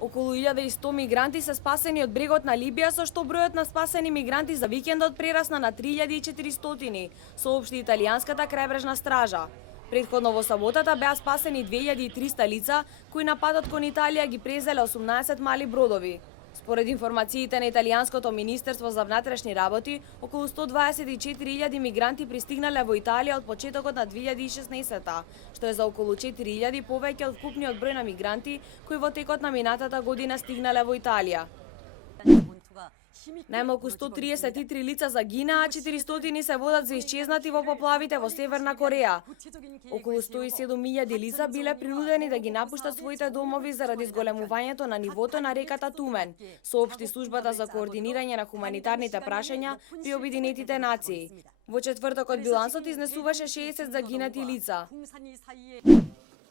Околу 1100 мигранти се спасени од брегот на Либија, со што бројот на спасени мигранти за викендот прерасна на 3400, соопшти италијанската крајбрежна стража. Претходно во саботата беа спасени 2300 лица, кои на патот кон Италија ги презеле 18 мали бродови. Според информациите на Италијанското министерство за внатрешни работи, околу 124.000 мигранти пристигнале во Италија од почетокот на 2016, што е за околу 4.000 повеќе од вкупниот број на мигранти кои во текот на минатата година стигнале во Италија. Најмалку 133 лица загинаа, а 400 се водат за исчезнати во поплавите во Северна Кореја. Околу 107.000 лица биле принудени да ги напуштат своите домови заради зголемувањето на нивото на реката Тумен, соопшти службата за координирање на хуманитарните прашања при Обединетите нации. Во четвртокот билансот изнесуваше 60 загинати лица.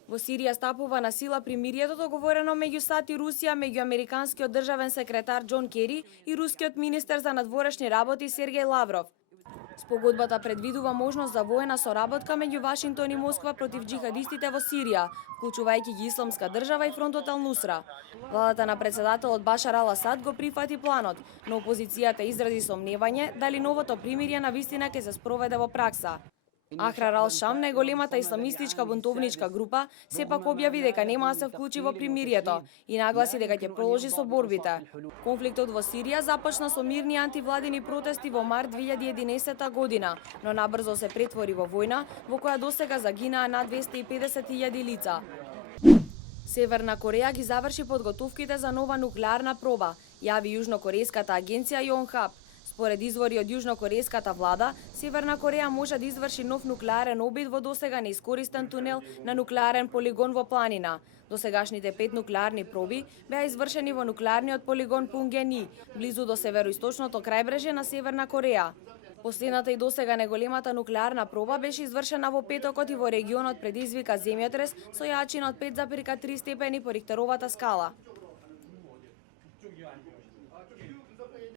Во Сирија стапува на сила примирието договорено меѓу САД и Русија меѓу американскиот државен секретар Џон Кери и рускиот министер за надворешни работи Сергеј Лавров. Спогодбата предвидува можност за воена соработка меѓу Вашингтон и Москва против џихадистите во Сирија, вклучувајќи ги Исламска држава и фронтот Ал Нусра. Владата на председателот Башар Ал Асад го прифати планот, но опозицијата изрази сомневање дали новото примирие навистина ќе се спроведе во пракса. Ахрар Ал-Шам, најголемата исламистичка бунтовничка група, сепак објави дека нема да се вклучи во примирието и нагласи дека ќе продолжи со борбите. Конфликтот во Сирија започна со мирни антивладини протести во март 2011 година, но набрзо се претвори во војна во која досега загинаа над 250.000 лица. Северна Кореја ги заврши подготовките за нова нуклеарна проба, јави јужнокорејската агенција Јонхап. Според извори од јужнокорејската влада, Северна Кореја може да изврши нов нуклеарен обид во досега неискористен тунел на нуклеарен полигон во планина. Досегашните 5 нуклеарни проби беа извршени во нуклеарниот полигон Пунгени, близу до североисточното крајбрежје на Северна Кореја. Последната и досега најголемата нуклеарна проба беше извршена во петокот и во регионот предизвика земјотрес со јачина од 5,3 степени по Рихтеровата скала.